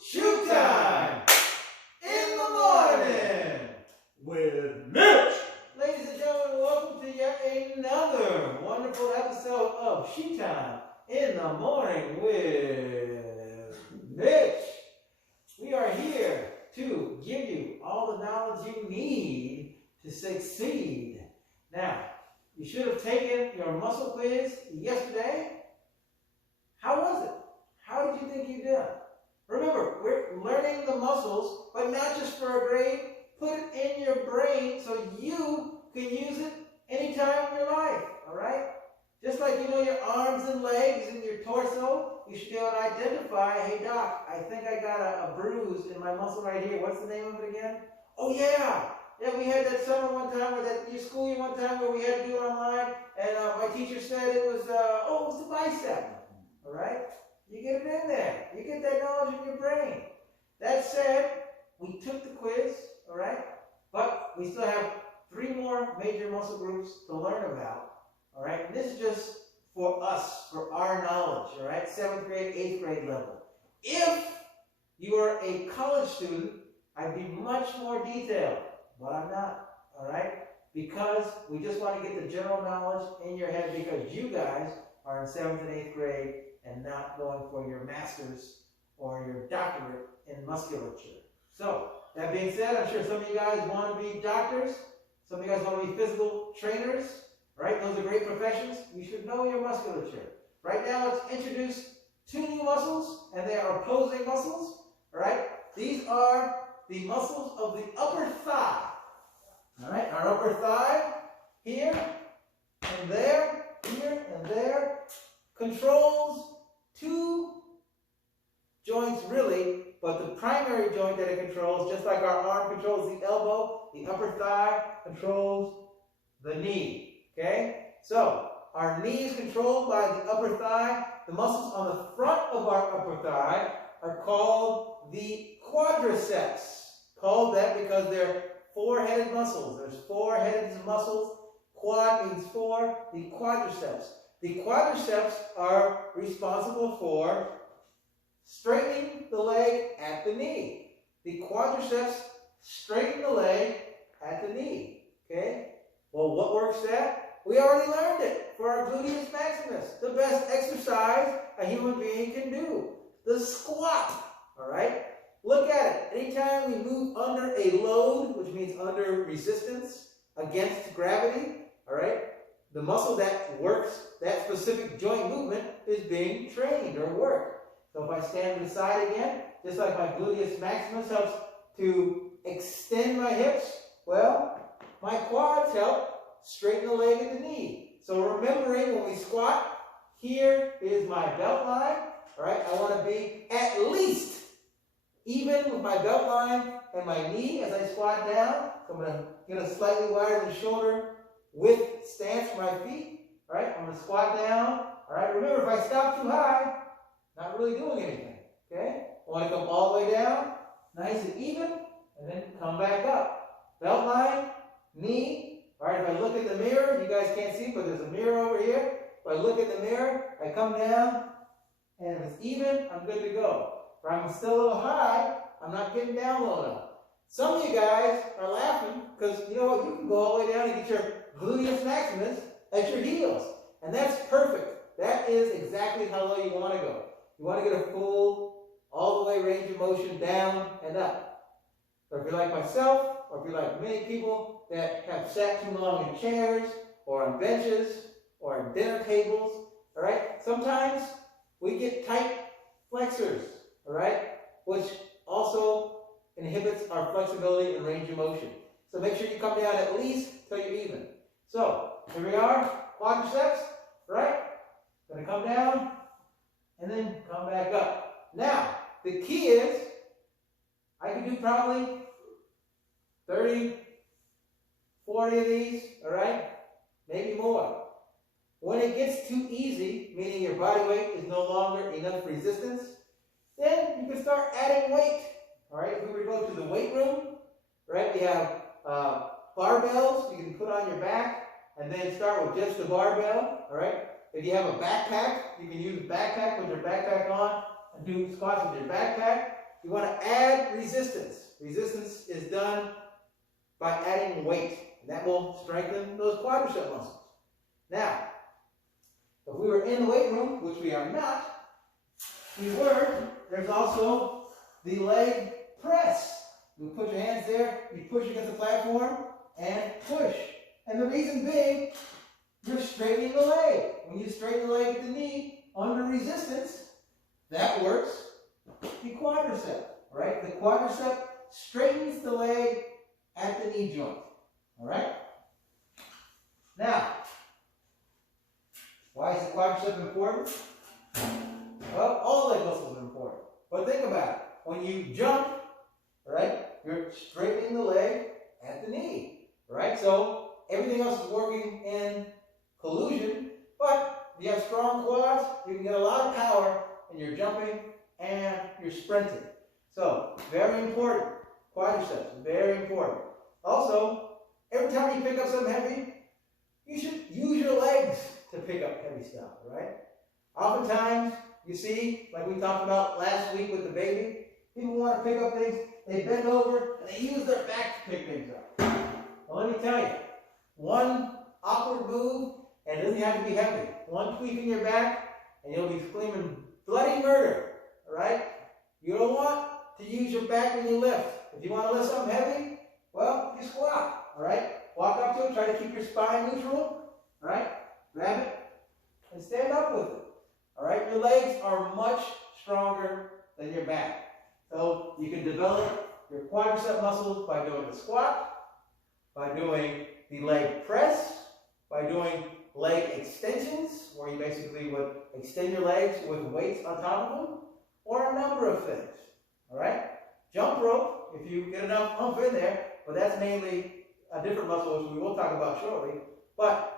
Shoot Time in the Morning with Mitch. Ladies and gentlemen, welcome to yet another wonderful episode of Shoot Time in the Morning with Mitch. We are here to give you all the knowledge you need to succeed. Now, you should have taken your muscle quiz yesterday. How was it? How did you think you did? Remember, we're learning the muscles, but not just for a grade. Put it in your brain so you can use it anytime in your life, all right? Just like you know your arms and legs and your torso, you should be able to identify, hey doc, I think I got a bruise in my muscle right here. What's the name of it again? Oh yeah! Yeah, we had that summer one time, or that school year one time where we had to do it online, and my teacher said it was the bicep, all right? You get it in there. You get that knowledge in your brain. That said, we took the quiz, all right? But we still have 3 more major muscle groups to learn about, all right? And this is just for us, for our knowledge, all right? 7th grade, 8th grade level. If you are a college student, I'd be much more detailed, but I'm not, all right? Because we just want to get the general knowledge in your head because you guys are in 7th and 8th grade and not going for your master's or your doctorate in musculature. So, that being said, I'm sure some of you guys want to be doctors. Some of you guys want to be physical trainers, right? Those are great professions. You should know your musculature. Right now, let's introduce 2 new muscles, and they are opposing muscles, all right? These are the muscles of the upper thigh, all right? Our upper thigh, here and there, here and there, controls 2 joints really, but the primary joint that it controls, just like our arm controls the elbow, the upper thigh controls the knee, okay? So, our knee is controlled by the upper thigh. The muscles on the front of our upper thigh are called the quadriceps. Called that because they're 4-headed muscles. There's 4 heads of muscles. Quad means 4, the quadriceps. The quadriceps are responsible for straightening the leg at the knee. The quadriceps straighten the leg at the knee. Okay? Well, what works that? We already learned it for our gluteus maximus, the best exercise a human being can do. The squat. All right? Look at it. Anytime we move under a load, which means under resistance against gravity, all right? The muscle that works that specific joint movement is being trained or worked. So if I stand to the side again, just like my gluteus maximus helps to extend my hips, well, my quads help straighten the leg at the knee. So remembering when we squat, here is my belt line, all right? I want to be at least even with my belt line and my knee as I squat down. So I'm going to get a slightly wider than shoulder width stance for my feet. All right, I'm going to squat down. All right, remember, if I stop too high, not really doing anything. Okay, I want to come all the way down, nice and even, and then come back up. Belt line, knee. All right, if I look at the mirror, you guys can't see, but there's a mirror over here. If I look at the mirror, I come down, and if it's even, I'm good to go. If I'm still a little high, I'm not getting down low enough. Some of you guys are laughing because you know what? You can go all the way down and get your gluteus maximus at your heels. And that's perfect. That is exactly how low you want to go. You want to get a full, all the way range of motion down and up. So if you're like myself, or if you're like many people that have sat too long in chairs, or on benches, or on dinner tables, all right? Sometimes we get tight flexors, all right? Which also inhibits our flexibility and range of motion. So make sure you come down at least till you're even. So, here we are, quadriceps, right? Gonna come down, and then come back up. Now, the key is, I can do probably 30, 40 of these, all right? Maybe more. When it gets too easy, meaning your body weight is no longer enough resistance, then you can start adding weight. All right, if we were to go to the weight room, right, we have barbells you can put on your back and then start with just the barbell, all right? If you have a backpack, you can use a backpack with your backpack on and do squats with your backpack. You want to add resistance. Resistance is done by adding weight. And that will strengthen those quadricep muscles. Now, if we were in the weight room, which we are not, there's also the leg press. You put your hands there, you push against the platform, and push. And the reason being, you're straightening the leg. When you straighten the leg at the knee, under resistance, that works the quadricep, right? The quadricep straightens the leg at the knee joint, all right? Now, why is the quadricep important? Well, all leg muscles are important. But think about it. When you jump, right, you're straightening the leg at the knee, right? So everything else is working in collusion, but if you have strong quads, you can get a lot of power and you're jumping and you're sprinting. So, very important. Quadriceps, very important. Also, every time you pick up something heavy, you should use your legs to pick up heavy stuff, right? Oftentimes, you see, like we talked about last week with the baby, people want to pick up things, they bend over, and they use their back to pick things up. Well, let me tell you, one awkward move, and it doesn't have to be heavy. One tweak in your back, and you'll be screaming bloody murder, all right? You don't want to use your back when you lift. If you want to lift something heavy, well, you squat, all right? Walk up to it, try to keep your spine neutral, all right? Grab it, and stand up with it, all right? Your legs are much stronger than your back. So you can develop your quadricep muscles by doing the squat, by doing the leg press, by doing leg extensions, where you basically would extend your legs with weights on top of them, or a number of things, all right? Jump rope, if you get enough oomph in there, but that's mainly a different muscle, which we will talk about shortly. But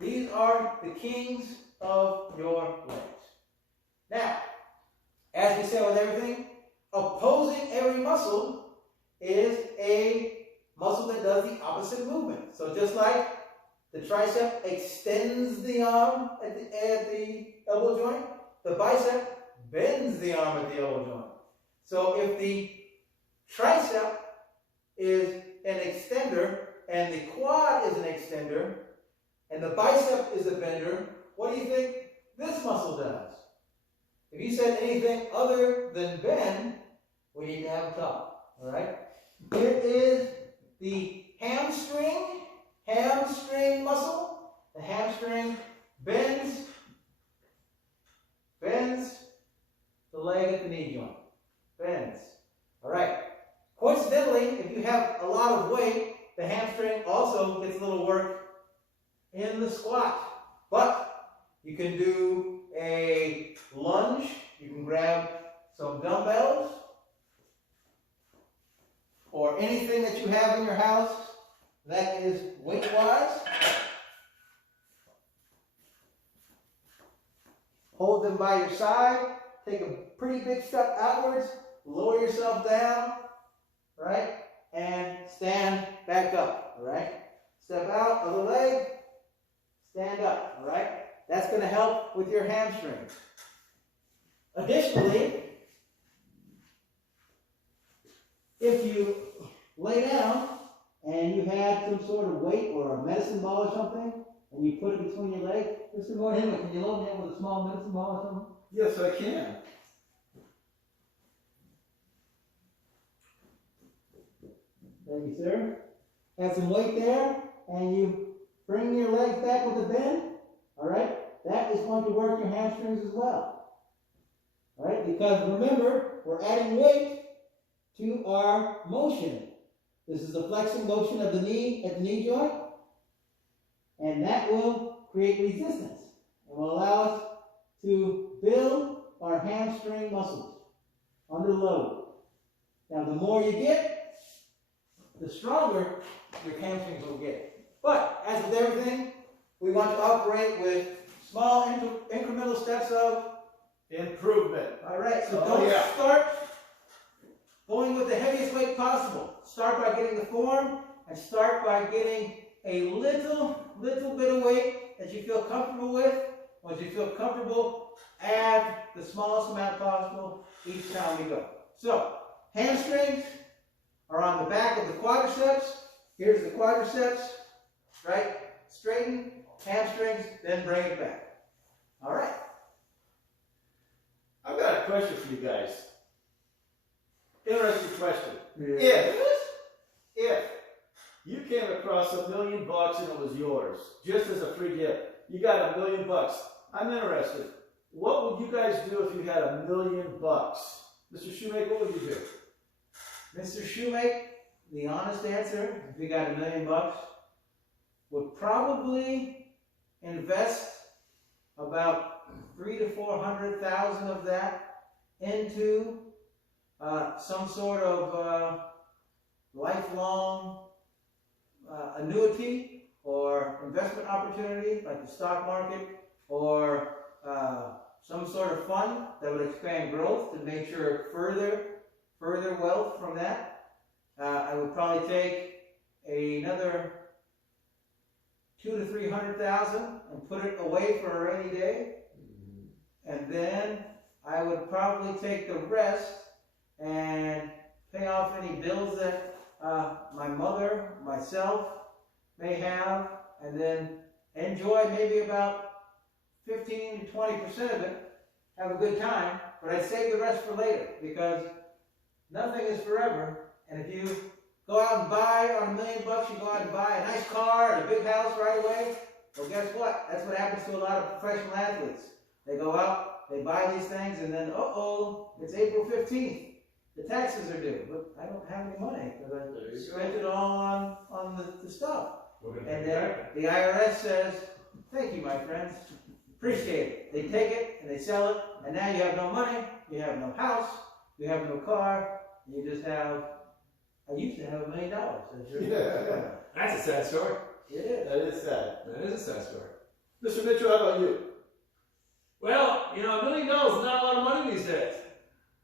these are the kings of your legs. Now, as we said with everything, opposing every muscle is a muscle that does the opposite movement. So just like the tricep extends the arm at the elbow joint, the bicep bends the arm at the elbow joint. So if the tricep is an extender and the quad is an extender and the bicep is a bender, what do you think this muscle does? If you said anything other than bend, we need to have a talk, all right? It is the hamstring muscle. The hamstring bends the leg at the knee joint. Bends. All right. Coincidentally, if you have a lot of weight, the hamstring also gets a little work in the squat. But you can do a lunge. You can grab some dumbbells or anything that you have in your house that is weight-wise. Hold them by your side. Take a pretty big step outwards. Lower yourself down, right? And stand back up, all right? Step out, other leg, stand up, all right? That's going to help with your hamstrings. Additionally, if you lay down and you had some sort of weight or a medicine ball or something, and you put it between your legs, Mr. Moore-Henry, can you load me up with a small medicine ball or something? Yes, I can. Thank you, sir. Have some weight there, and you bring your legs back with a bend, all right? That is going to work your hamstrings as well, all right? Because remember, we're adding weight to our motion. This is the flexing motion of the knee at the knee joint, and that will create resistance and will allow us to build our hamstring muscles under load. Now, the more you get, the stronger your hamstrings will get. But, as with everything, we want to operate with small incremental steps of improvement. All right, so don't start going with the heaviest weight possible. Start by getting the form, and start by getting a little bit of weight that you feel comfortable with. Once you feel comfortable, add the smallest amount possible each time you go. So, hamstrings are on the back of the quadriceps. Here's the quadriceps, right? Straighten, hamstrings, then bring it back. All right. I've got a question for you guys. Interesting question. Yeah. If you came across $1 million and it was yours, just as a free gift, you got $1 million. I'm interested. What would you guys do if you had $1 million? Mr. Shoemake, what would you do? Mr. Shoemake, the honest answer, if you got $1 million, would probably invest about 300,000 to 400,000 of that into some sort of lifelong annuity or investment opportunity, like the stock market, or some sort of fund that would expand growth to make sure further wealth from that. I would probably take another 200,000 to 300,000 and put it away for a rainy day, and then I would probably take the rest and pay off any bills that my mother, myself may have, and then enjoy maybe about 15 to 20% of it, have a good time, but I'd save the rest for later, because nothing is forever. And if you go out and buy on $1 million, you go out and buy a nice car and a big house right away, well, guess what? That's what happens to a lot of professional athletes. They go out, they buy these things, and then, uh-oh, it's April 15th. The taxes are due, but I don't have any money because I spent it all on the stuff. And then the IRS says, thank you, my friends. Appreciate it. They take it and they sell it, and now you have no money, you have no house, you have no car, you just have, I used to have $1 million. Yeah. That's a sad story. It is. That is sad. That is a sad story. Mr. Mitchell, how about you? Well, you know, $1 million is not a lot of money these days.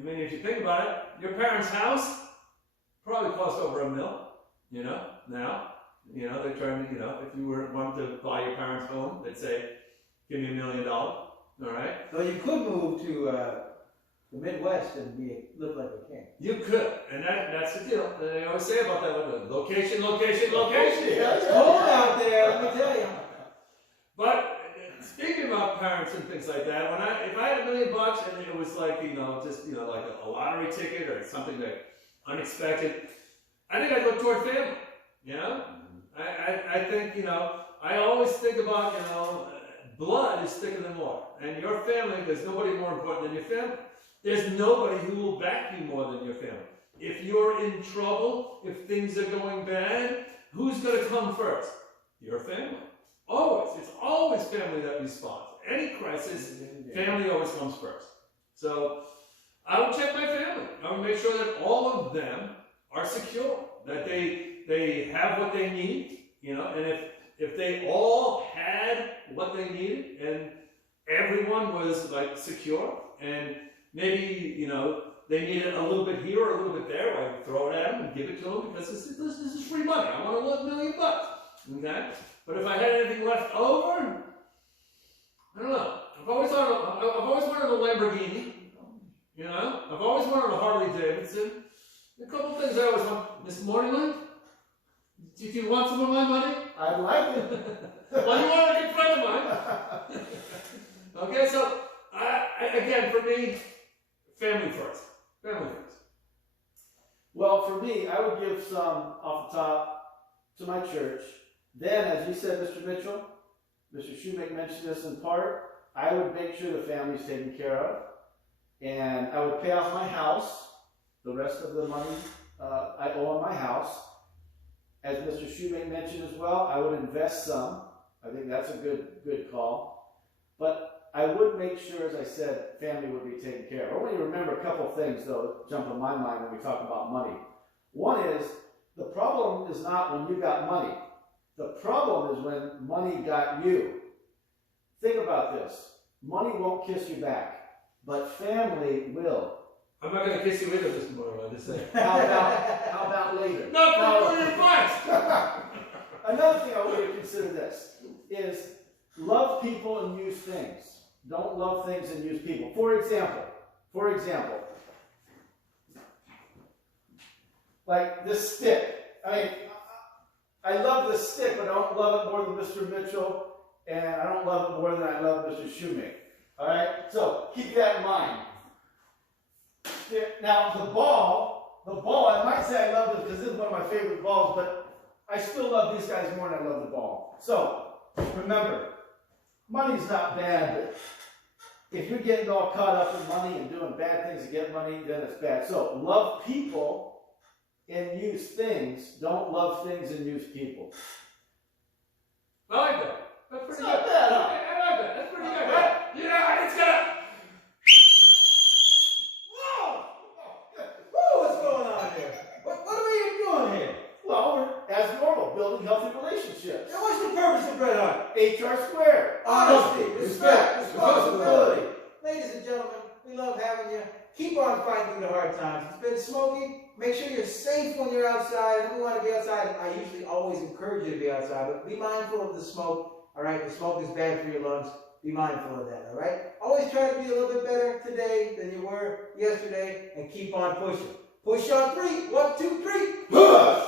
I mean, if you think about it, your parents' house probably cost over $1 million, you know, now. You know, they're trying to, you know, if you wanted to buy your parents' home, they'd say, give me $1 million, all right? So you could move to the Midwest and live like a king. You could, and that's the deal. They always say about that, with the location. Yeah. It's cold out there, let me tell you. But speaking about parents and things like that, if I had $1 million and it was like, you know, just, you know, like a lottery ticket or something that unexpected, I think I'd look toward family, you know? I think, you know, I always think about, you know, blood is thicker than water. And your family, there's nobody more important than your family. There's nobody who will back you more than your family. If you're in trouble, if things are going bad, who's going to come first? Your family. Always. It's always family that responds. Any crisis, family always comes first. So I would check my family. I would make sure that all of them are secure, that they have what they need, you know, and if they all had what they needed and everyone was like secure, and maybe, you know, they needed a little bit here or a little bit there, I throw it at them and give it to them because this is free money. I want $1 million, okay? But if I had anything left over, I don't know. I've always wanted a Lamborghini, you know. I've always wanted a Harley Davidson. A couple things I always want. Miss Morningland, did you want some of my money? I'd like it. Well, you are a good friend of mine. Okay, so again, for me, family first. Family first. Well, for me, I would give some off the top to my church. Then, as you said, Mr. Mitchell, Mr. Shoemake mentioned this in part, I would make sure the family's taken care of. And I would pay off my house, the rest of the money I owe on my house. As Mr. Shoemake mentioned as well, I would invest some. I think that's a good call. But I would make sure, as I said, family would be taken care of. I want you to remember a couple of things, though, that jump in my mind when we talk about money. One is, the problem is not when you got money. The problem is when money got you. Think about this. Money won't kiss you back, but family will. I'm not going to kiss you either this morning, I just say. How about later? No, for your advice! Another thing I want you to consider this is love people and use things. Don't love things and use people. For example, like this stick. I mean, I love this stick, but I don't love it more than Mr. Mitchell, and I don't love it more than I love Mr. Shoemaker. All right? So keep that in mind. Now, the ball, I might say I love it because this is one of my favorite balls, but I still love these guys more than I love the ball. So, remember, money's not bad, but if you're getting all caught up in money and doing bad things to get money, then it's bad. So, love people and use things. Don't love things and use people. I like that. That's pretty It's good. not bad, huh? I like that. That's pretty good. Right? Yeah, it's gonna. Whoa! Whoa, what's going on here? What are we doing here? Well, we're, as normal, building healthy relationships. Now, what's the purpose of Red Hunt? HR squared. Honesty, respect, responsibility. Responsibility. Ladies and gentlemen, we love having you. Keep on fighting through the hard times. It's been smoky. Make sure you're safe when you're outside. If you want to be outside, I usually always encourage you to be outside, but be mindful of the smoke. All right, the smoke is bad for your lungs. Be mindful of that. All right. Always try to be a little bit better today than you were yesterday, and keep on pushing. Push on 3. 1, 2, 3. Push.